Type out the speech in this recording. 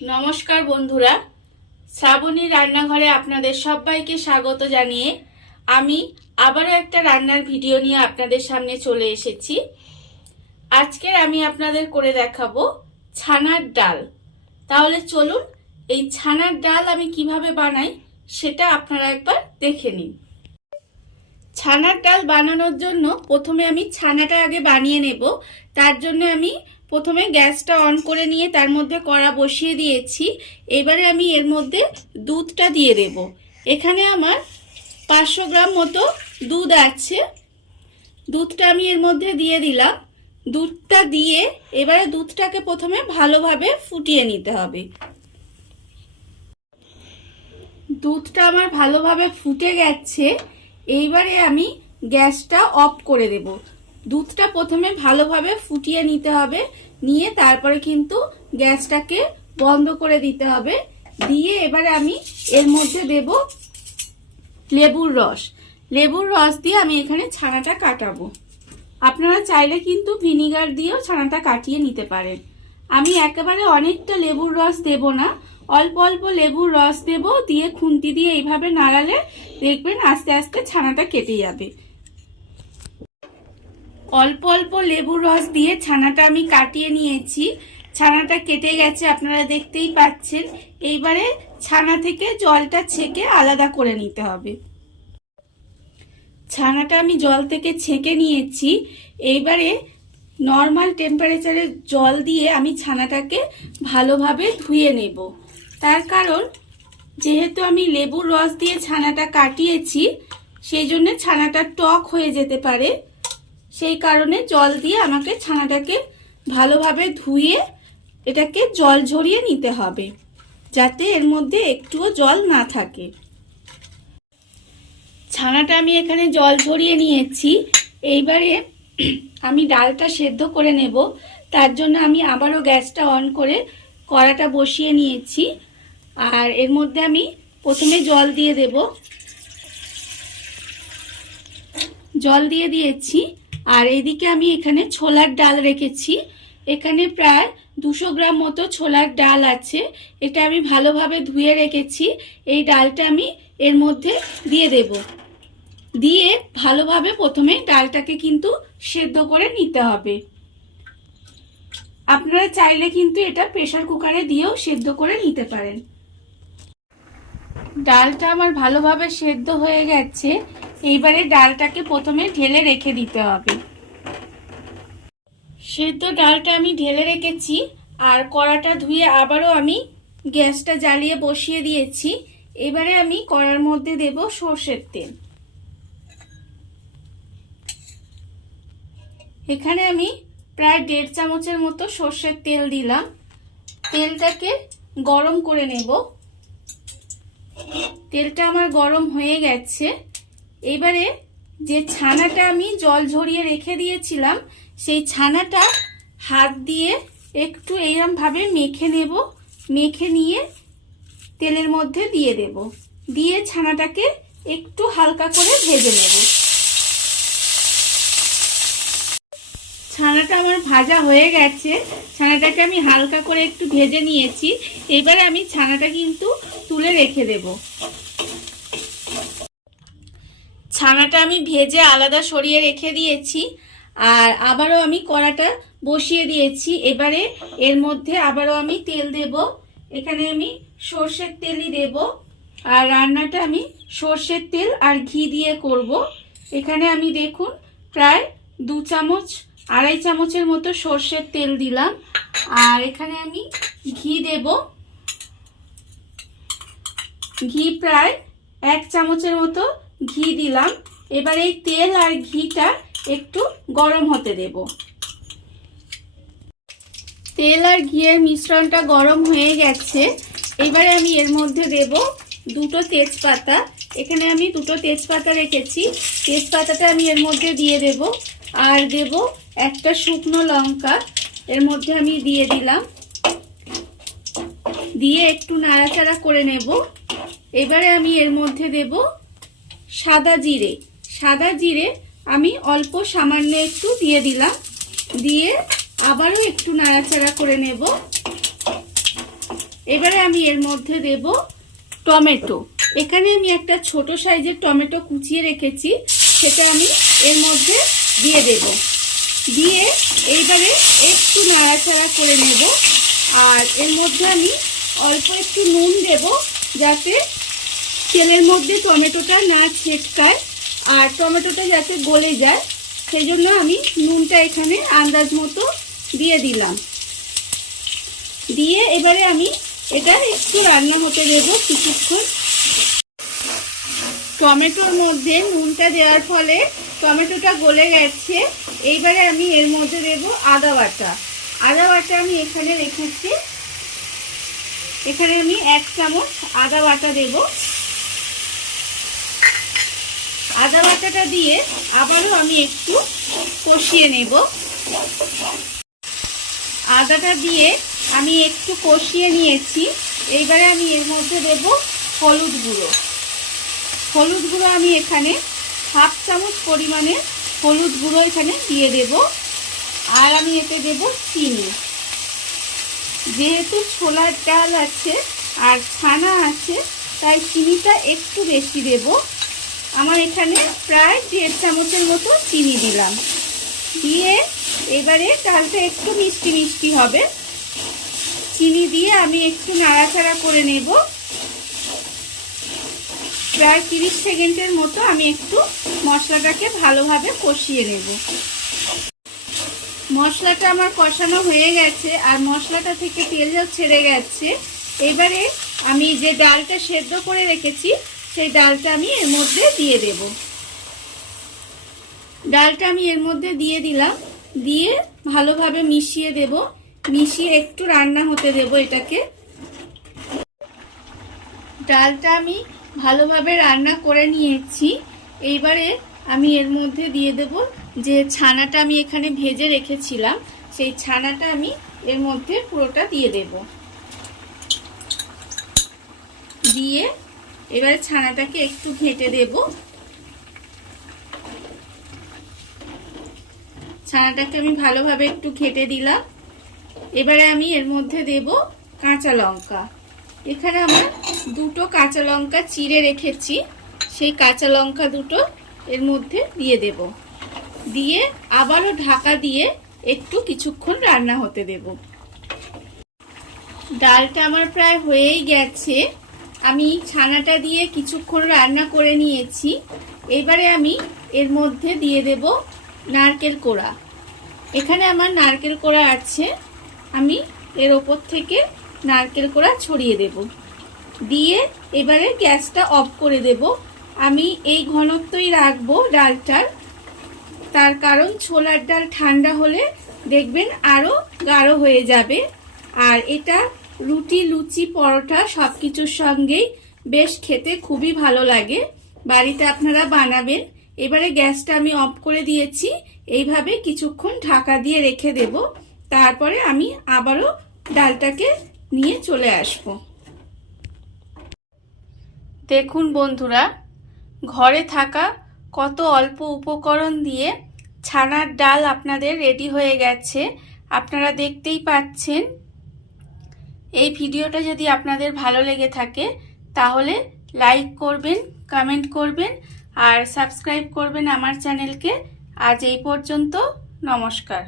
নমস্কার বন্ধুরা, শ্রাবণী রান্নাঘরে আপনাদের সবাইকে স্বাগত জানিয়ে আমি আবারও একটা রান্নার ভিডিও নিয়ে আপনাদের সামনে চলে এসেছি। আজকের আমি আপনাদের করে দেখাবো ছানার ডাল। তাহলে চলুন এই ছানার ডাল আমি কিভাবে বানাই সেটা আপনারা একবার দেখে নিন। ছানার ডাল বানানোর জন্য প্রথমে আমি ছানাটা আগে বানিয়ে নেব। তার জন্য আমি প্রথমে গ্যাসটা অন করে নিয়ে তার মধ্যে কড়া বসিয়ে দিয়েছি। এবারে আমি এর মধ্যে দুধটা দিয়ে দেব। এখানে আমার 500 গ্রাম মতো দুধ আছে। দুধটা আমি এর মধ্যে দিয়ে দিলাম। দুধটা দিয়ে এবারে দুধটাকে প্রথমে ভালোভাবে ফুটিয়ে নিতে হবে। দুধটা আমার ভালোভাবে ফুটে গেছে। এইবারে আমি গ্যাসটা অফ করে দেব। দুধটা প্রথমে ভালোভাবে ফুটিয়ে নিতে হবে, নিয়ে তারপরে কিন্তু গ্যাসটাকে বন্ধ করে দিতে হবে। দিয়ে এবারে আমি এর মধ্যে দেব লেবুর রস। লেবুর রস দিয়ে আমি এখানে ছানাটা কাটাবো। আপনারা চাইলে কিন্তু ভিনিগার দিয়েও ছানাটা কাটিয়ে নিতে পারেন। আমি একেবারে অনেকটা লেবুর রস দেব না, অল্প অল্প লেবুর রস দেব। দিয়ে খুন্তি দিয়ে এইভাবে নাড়ালে দেখবেন আস্তে আস্তে ছানাটা কেটে যাবে। অল্প অল্প লেবুর রস দিয়ে ছানাটা আমি কাটিয়ে নিয়েছি। ছানাটা কেটে গেছে, আপনারা দেখতেই পাচ্ছেন। এইবারে ছানা থেকে জলটা ছেঁকে আলাদা করে নিতে হবে। ছানাটা আমি জল থেকে ছেঁকে নিয়েছি। এইবারে নর্মাল টেম্পারেচারে জল দিয়ে আমি ছানাটাকে ভালোভাবে ধুয়ে নেব। তার কারণ যেহেতু আমি লেবুর রস দিয়ে ছানাটা কাটিয়েছি, সেই জন্য ছানাটা টক হয়ে যেতে পারে। সেই কারণে জল দিয়ে আমাকে ছানাটাকে ভালোভাবে ধুয়ে এটাকে জল ঝরিয়ে নিতে হবে, যাতে এর মধ্যে একটুও জল না থাকে। ছানাটা আমি এখানে জল ঝরিয়ে নিয়েছি। এইবারে আমি ডালটা সেদ্ধ করে নেব। তার জন্য আমি আবারও গ্যাসটা অন করে কড়াটা বসিয়ে নিয়েছি। আর এর মধ্যে আমি প্রথমে জল দিয়ে দেব। জল দিয়ে দিয়েছি। আর এইদিকে আমি এখানে ছোলার ডাল রেখেছি। এখানে প্রায় 200 গ্রাম মতো ছোলার ডাল আছে। এটা আমি ভালোভাবে ধুয়ে রেখেছি। এই ডালটা আমি এর মধ্যে দিয়ে দেব। দিয়ে ভালোভাবে প্রথমে ডালটাকে কিন্তু সেদ্ধ করে নিতে হবে। আপনারা চাইলে কিন্তু এটা প্রেসার কুকারে দিয়েও সেদ্ধ করে নিতে পারেন। ডালটা আমার ভালোভাবে সেদ্ধ হয়ে গেছে। এইবারে ডালটাকে প্রথমে ঢেলে রেখে দিতে হবে। সেদ্ধ ডালটা আমি ঢেলে রেখেছি। আর কড়াটা ধুয়ে আবারও আমি গ্যাসটা জ্বালিয়ে বসিয়ে দিয়েছি। এবারে আমি কড়ার মধ্যে দেব সর্ষের তেল। এখানে আমি প্রায় 1.5 চামচের মতো সর্ষের তেল দিলাম। তেলটাকে গরম করে নেব। তেলটা আমার গরম হয়ে গেছে। এবারে যে ছানাটা আমি জল ঝরিয়ে রেখে দিয়েছিলাম, সেই ছানাটা হাত দিয়ে একটু এইরকম ভাবে মেখে নেব। মেখে নিয়ে তেলের মধ্যে দিয়ে দেব। দিয়ে ছানাটাকে একটু হালকা করে ভেজে নেব। ছানাটা আমার ভাজা হয়ে গেছে। ছানাটাকে আমি হালকা করে একটু ভেজে নিয়েছি। এবারে আমি ছানাটা কিন্তু তুলে রেখে দেব। ছানাটা আমি ভেজে আলাদা সরিয়ে রেখে দিয়েছি। আর আবারও আমি কড়াটা বসিয়ে দিয়েছি। এবারে এর মধ্যে আবারও আমি তেল দেব। এখানে আমি সর্ষের তেলই দেব। আর রান্নাটা আমি সর্ষের তেল আর ঘি দিয়ে করব। এখানে আমি দেখুন প্রায় 2 চামচ 2.5 চামচের মতো সর্ষের তেল দিলাম। আর এখানে আমি ঘি দেব। ঘি প্রায় 1 চামচের মতো ঘি দিলাম। এবার এই তেল আর ঘিটা একটু গরম হতে দেব। তেল আর ঘিয়ের মিশ্রণটা গরম হয়ে গেছে। এবারে আমি এর মধ্যে দেব 2টো তেজপাতা। এখানে আমি 2টো তেজপাতা রেখেছি। তেজপাতাটা আমি এর মধ্যে দিয়ে দেব। আর দেব একটা শুকনো লঙ্কা, এর মধ্যে আমি দিয়ে দিলাম। দিয়ে একটু নাড়াচাড়া করে নেব। এবারে আমি এর মধ্যে দেব সাদা জিরে। সাদা জিরে আমি অল্প সামান্য একটু দিয়ে দিলাম। দিয়ে আবারও একটু নাড়াচাড়া করে নেব। এবারে আমি এর মধ্যে দেব টমেটো। এখানে আমি একটা ছোট সাইজের টমেটো কুচিয়ে রেখেছি, সেটা আমি এর মধ্যে দিয়ে দেব। দিয়ে এইবারে একটু নাড়াচাড়া করে নেব। আর এর মধ্যে আমি অল্প একটু নুন দেব, যাতে তেলের মধ্যে টমেটোটা না ছেটকায় আর টমেটোটা যাতে গলে যায়, সেই জন্য আমি নুনটা এখানে আন্দাজ মতো দিয়ে দিলাম। দিয়ে এবারে আমি এটা একটু রান্না হতে দেব কিছুক্ষণ। টমেটোর মধ্যে নুনটা দেওয়ার ফলে টমেটোটা গলে গেছে। এইবারে আমি এর মধ্যে দেব আদা বাটা। আদা বাটা আমি এখানে রেখেছি, এখানে আমি 1 চামচ আদা বাটা দেব। আদা বাটাটা দিয়ে আবারও আমি একটু কষিয়ে নেব। আদাটা দিয়ে আমি একটু কষিয়ে নিয়েছি। এইবারে আমি এর মধ্যে দেব হলুদ গুঁড়ো। হলুদ গুঁড়ো আমি এখানে 1/2 চামচ পরিমাণে হলুদ গুঁড়ো এখানে দিয়ে দেব। আর আমি এতে দেব চিনি। যেহেতু ছোলার ডাল আছে আর ছানা আছে, তাই চিনিটা একটু বেশি দেব। আমার এখানে প্রায় 1.5 চামচের মতো চিনি দিলাম। দিয়ে এবারে ডালটা একটু মিষ্টি মিষ্টি হবে। চিনি দিয়ে আমি একটু নাড়াচাড়া করে নেব। প্রায় 30 সেকেন্ডের মতো আমি একটু মশলাটাকে ভালোভাবে কষিয়ে নেব। মশলাটা আমার কষানো হয়ে গেছে আর মশলাটা থেকে তেলও ছেড়ে গেছে। এবারে আমি যে ডালটা সেদ্ধ করে রেখেছি, সেই ডালটা আমি এর মধ্যে দিয়ে দেব। ডালটা আমি এর মধ্যে দিয়ে দিলাম। দিয়ে ভালোভাবে মিশিয়ে দেব। মিশিয়ে একটু রান্না হতে দেব এটাকে। ডালটা আমি ভালোভাবে রান্না করে নিয়েছি। এইবারে আমি এর মধ্যে দিয়ে দেব যে ছানাটা আমি এখানে ভেজে রেখেছিলাম, সেই ছানাটা আমি এর মধ্যে পুরোটা দিয়ে দেব। দিয়ে এবারে ছানাটাকে একটু ঘেঁটে দেব। ছানাটাকে আমি ভালোভাবে একটু ঘেঁটে দিলাম। এবারে আমি এর মধ্যে দেব কাঁচা লঙ্কা। এখানে আমার 2টো কাঁচা লঙ্কা চিড়ে রেখেছি, সেই কাঁচা লঙ্কা 2টো এর মধ্যে দিয়ে দেব। দিয়ে আবারও ঢাকা দিয়ে একটু কিছুক্ষণ রান্না হতে দেব। ডালটা আমার প্রায় হয়েই গেছে। আমি ছানাটা দিয়ে কিছুক্ষণ রান্না করে নিয়েছি। এবারে আমি এর মধ্যে দিয়ে দেব নারকেল কোড়া। এখানে আমার নারকেল কোড়া আছে, আমি এর ওপর থেকে নারকেল কোড়া ছড়িয়ে দেব। দিয়ে এবারে গ্যাসটা অফ করে দেব। আমি এই ঘনত্বই রাখবো ডালটার, তার কারণ ছোলার ডাল ঠান্ডা হলে দেখবেন আরো গাঢ় হয়ে যাবে। আর এটা রুটি, লুচি, পরোটা সব কিছুর সঙ্গেই বেশ খেতে খুবই ভালো লাগে। বাড়িতে আপনারা বানাবেন। এবারে গ্যাসটা আমি অফ করে দিয়েছি। এইভাবে কিছুক্ষণ ঢাকা দিয়ে রেখে দেব। তারপরে আমি আবারও ডালটাকে নিয়ে চলে আসব। দেখুন বন্ধুরা, ঘরে থাকা কত অল্প উপকরণ দিয়ে ছানার ডাল আপনাদের রেডি হয়ে গেছে, আপনারা দেখতেই পাচ্ছেন। এই ভিডিওটা যদি আপনাদের ভালো লেগে থাকে তাহলে লাইক করবেন, কমেন্ট করবেন আর সাবস্ক্রাইব করবেন আমার চ্যানেলকে। আজ এই পর্যন্ত, নমস্কার।